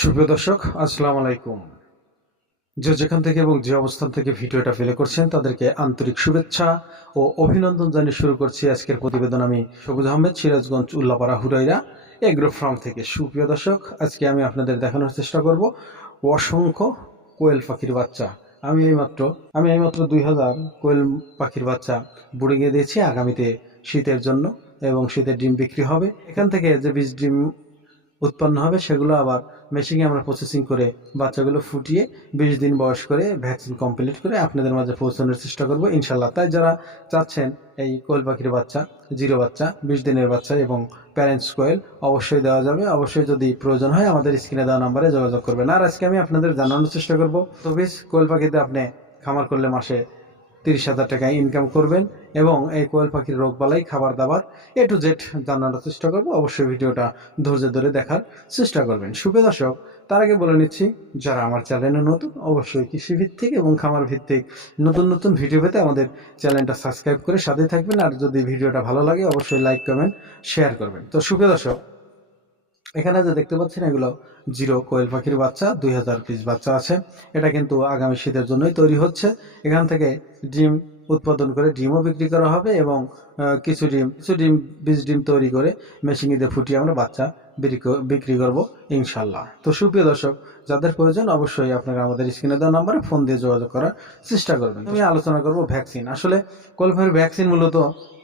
সুপ্রিয় দর্শক, আসসালামু আলাইকুম। যে যেখান থেকে এবং যে অবস্থান থেকে ভিডিওটা প্লে করছেন তাদেরকে আন্তরিক শুভেচ্ছা ও অভিনন্দন জানিয়ে শুরু করছি আজকের প্রতিবেদন। আমি সবুজ আহমেদ, সিরাজগঞ্জ উল্লাপাড়া হুরাইরা এগ্রো ফার্ম থেকে। সুপ্রিয় দর্শক, আজকে আমি আপনাদের দেখানোর চেষ্টা করব অসংখ্য কোয়েল পাখির বাচ্চা। আমি এইমাত্র 2000 কোয়েল পাখির বাচ্চা বুড়িয়ে দিয়েছি আগামীতে শীতের জন্য, এবং শীতের ডিম বিক্রি হবে। এখান থেকে যে বীজ ডিম উৎপন্ন হবে সেগুলো আবার মেশিনে আমরা প্রসেসিং করে বাচ্চাগুলো ফুটিয়ে 20 দিন বয়স করে ভ্যাকসিন কমপ্লিট করে আপনাদের মাঝে পৌঁছানোর চেষ্টা করব ইনশাল্লাহ। তাই যারা চাচ্ছেন এই কোয়েল পাখির বাচ্চা, জিরো বাচ্চা, 20 দিনের বাচ্চা এবং প্যারেন্টস কোয়েল অবশ্যই দেওয়া যাবে। অবশ্যই যদি প্রয়োজন হয় আমাদের স্ক্রিনে দেওয়া নাম্বারে যোগাযোগ করবেন। আর আজকে আমি আপনাদের জানানোর চেষ্টা করব তবে কোয়েল পাখিতে আপনি খামার করলে মাসে 30,000 টাকা ইনকাম করবেন, এবং এই কোয়েল পাখির রোগবালাই, খাবার দাবার A to Z জানানোর চেষ্টা করব। অবশ্যই ভিডিওটা ধৈর্য ধরে দেখার চেষ্টা করবেন। সুপ্রিয় দর্শক, তার আগে বলে নিচ্ছি, যারা আমার চ্যানেলে নতুন অবশ্যই কৃষি ভিত্তিক এবং খামার ভিত্তিক নতুন নতুন ভিডিও পেতে আমাদের চ্যানেলটা সাবস্ক্রাইব করে সাথে থাকবেন। আর যদি ভিডিওটা ভালো লাগে অবশ্যই লাইক, কমেন্ট, শেয়ার করবেন। তো সুপ্রিয় দর্শক, এখানে যে দেখতে পাচ্ছেন এগুলো জিরো কোয়েল পাখির বাচ্চা, 2000 পিস বাচ্চা আছে। এটা কিন্তু আগামী শীতের জন্যই তৈরি হচ্ছে। এখান থেকে ডিম উৎপাদন করে ডিমও বিক্রি করা হবে, এবং কিছু ডিম বীজ ডিম তৈরি করে মেশিনে ফুটিয়ে আমরা বাচ্চা বিক্রি করব ইনশাল্লাহ। তো সুপ্রিয় দর্শক, যাদের প্রয়োজন অবশ্যই আপনারা আমাদের স্ক্রিনে দেওয়া নাম্বারে ফোন দিয়ে যোগাযোগ করার চেষ্টা করবেন। আমি আলোচনা করব ভ্যাকসিন। আসলে কোয়েল পাখির ভ্যাকসিন মূলত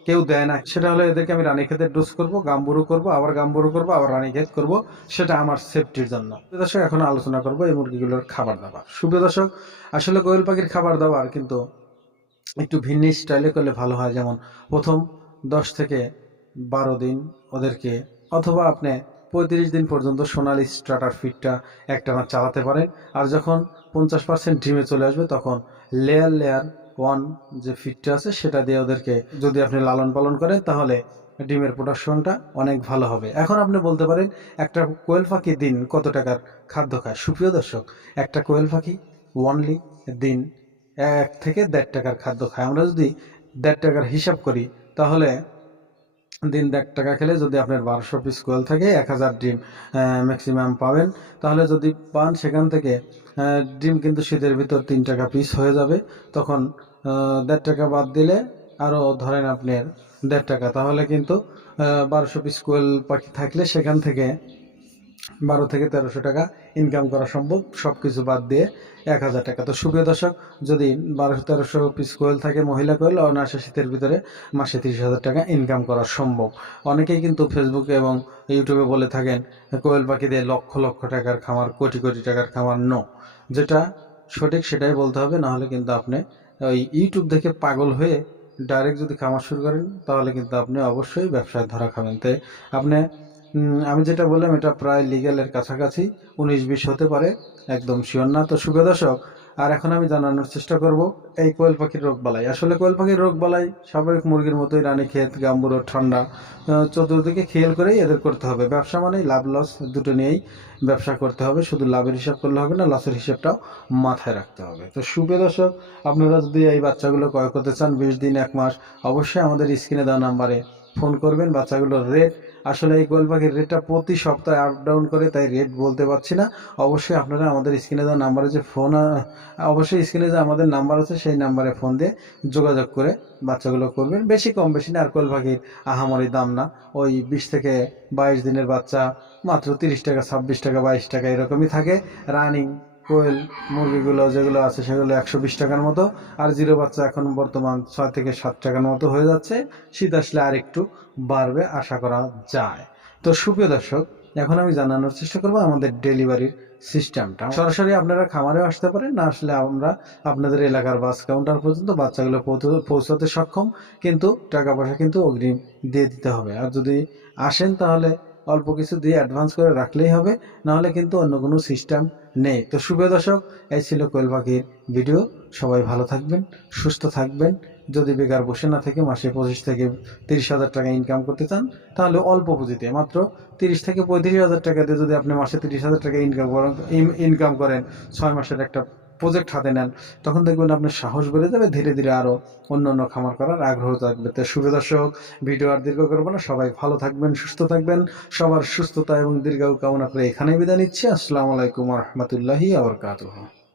কেউ দেয় না। সেটা হলো এদেরকে আমি রানীক্ষেতের ডোজ করব, গাম্বুরু করব, আবার গাম্বুরু করব, আবার রানীক্ষেত করব, সেটা আমার সেফটির জন্য। দর্শক, এখন আলোচনা করব এই মুরগিগুলোর খাবার দাবার। সুপ্রিয় দর্শক, আসলে কোয়েল পাখির খাবার দাবার কিন্তু একটু ভিন্ন স্টাইলে করলে ভালো হয়। যেমন প্রথম 10 থেকে 12 দিন ওদেরকে, অথবা আপনি 35 দিন পর্যন্ত সোনালি স্টার্টার ফিডটা একটানা চালাতে পারেন। আর যখন 50% ডিমে চলে আসবে তখন লেয়ার 1 যে ফিডটা আছে সেটা দিয়ে ওদেরকে যদি আপনি লালন পালন করেন তাহলে ডিমের প্রোডাকশনটা অনেক ভালো হবে। এখন আপনি বলতে পারেন, একটা কোয়েল পাখি দিন কত টাকার খাদ্য খায়? সুপ্রিয় দর্শক, একটা কোয়েল পাখি ওনলি দিন 1 থেকে 1.5 টাকার খাদ্য খায়। আমরা যদি 1.5 টাকার হিসাব করি তাহলে দিন 1.5 টাকা খেলে যদি আপনার 1200 পিস কোয়েল থাকে 1000 ডিম ম্যাক্সিমাম পাবেন। তাহলে যদি পান সেখান থেকে ডিম কিন্তু শীতের ভিতর 3 টাকা পিস হয়ে যাবে। তখন 1.5 টাকা বাদ দিলে আরও ধরেন আপনার 1.5 টাকা, তাহলে কিন্তু 1200 পিস কোয়েল পাখি থাকলে সেখান থেকে 12 থেকে 1300 টাকা ইনকাম করা সম্ভব, সব কিছু বাদ দিয়ে 1000 টাকা। তো সুপ্রিয় দর্শক, যদি 1200-1300 পিস কোয়েল থাকে, মহিলা কোয়েল, অনায়াসে শীতের ভিতরে মাসে 30,000 টাকা ইনকাম করা সম্ভব। অনেকেই কিন্তু ফেসবুকে এবং ইউটিউবে বলে থাকেন কোয়েল পাখি দিয়ে লক্ষ লক্ষ টাকার খামার, কোটি কোটি টাকার খামার। নো, যেটা সঠিক সেটাই বলতে হবে, নাহলে কিন্তু আপনি ওই ইউটিউব দেখে পাগল হয়ে ডাইরেক্ট যদি খামার শুরু করেন তাহলে কিন্তু আপনি অবশ্যই ব্যবসায় ধরা খাবেন। তাই আপনি আমি যেটা বললাম এটা প্রায় লিগ্যালের কাছাকাছি, 19-20 হতে পারে, একদম শিওর না। তো সুপ্রিয় দর্শক, আর এখন আমি জানানোর চেষ্টা করব এই কোয়েল পাখির রোগবালাই। আসলে কোয়েল পাখির রোগবালাই স্বাভাবিক মুরগির মতোই, রানীক্ষেত, গাম্বুরো, ঠান্ডা, চতুর্দিকে খেয়াল করেই এদের করতে হবে। ব্যবসা মানেই লাভ লস দুটো নিয়েই ব্যবসা করতে হবে। শুধু লাভের হিসাব করলে হবে না, লসের হিসাবটাও মাথায় রাখতে হবে। তো সুপ্রিয় দর্শক, আপনারা যদি এই বাচ্চাগুলো ক্রয় করতে চান 20 দিন 1 মাস, অবশ্যই আমাদের স্ক্রিনে দেওয়া নাম্বারে ফোন করবেন। বাচ্চাগুলোর রেট, আসলে এই কোয়েল পাখির রেটটা প্রতি সপ্তাহে আপ ডাউন করে, তাই রেট বলতে পারছি না। অবশ্যই আপনারা আমাদের স্ক্রিনে দেওয়া নাম্বারে যে অবশ্যই স্ক্রিনে যে আমাদের নাম্বার আছে সেই নাম্বারে ফোন দিয়ে যোগাযোগ করে বাচ্চাগুলো করবেন। বেশি কম বেশি না, আর কোয়েল পাখির আহামরি দাম না। ওই 20 থেকে 22 দিনের বাচ্চা মাত্র 30 টাকা, 26 টাকা, 22 টাকা এরকমই থাকে। রানিং কোয়েল মুরগিগুলো যেগুলো আছে সেগুলো 120 টাকার মতো। আর জিরো বাচ্চা এখন বর্তমান 6 থেকে 7 টাকার মতো হয়ে যাচ্ছে। শীত আসলে আর একটু বাড়বে আশা করা যায়। তো সুপ্রিয় দর্শক, এখন আমি জানানোর চেষ্টা করব আমাদের ডেলিভারির সিস্টেমটা। সরাসরি আপনারা খামারেও আসতে পারেন, না আসলে আমরা আপনাদের এলাকার বাস কাউন্টার পর্যন্ত বাচ্চাগুলো পৌঁছাতে সক্ষম, কিন্তু টাকা পয়সা কিন্তু অগ্রিম দিয়ে দিতে হবে। আর যদি আসেন তাহলে অল্প কিছু দিয়ে অ্যাডভান্স করে রাখলেই হবে, নাহলে কিন্তু অন্য কোনো সিস্টেম নেই। তো সুপ্রিয় দর্শক, এই ছিল কোয়েল পাখির ভিডিও। সবাই ভালো থাকবেন, সুস্থ থাকবেন। যদি বেকার বসে না থেকে মাসে 25 থেকে 30,000 টাকা ইনকাম করতে চান তাহলে অল্প পুঁজিতে মাত্র 30 থেকে 35,000 টাকা দিয়ে যদি আপনি মাসে 30,000 টাকা ইনকাম করেন 6 মাসের একটা প্রজেক্ট হাতে নেন, তখন দেখবেন আপনার সাহস বেড়ে যাবে, ধীরে ধীরে আরও অন্য অন্য খামার করার আগ্রহ থাকবে। তো শুভ দর্শক, ভিডিও আর দীর্ঘ করবো না, সবাই ভালো থাকবেন, সুস্থ থাকবেন। সবার সুস্থতা এবং দীর্ঘায়ু কামনা করে এখানেই বিদায় নিচ্ছি। আসসালামু আলাইকুম রহমতুল্লাহি আবরকাতুহ।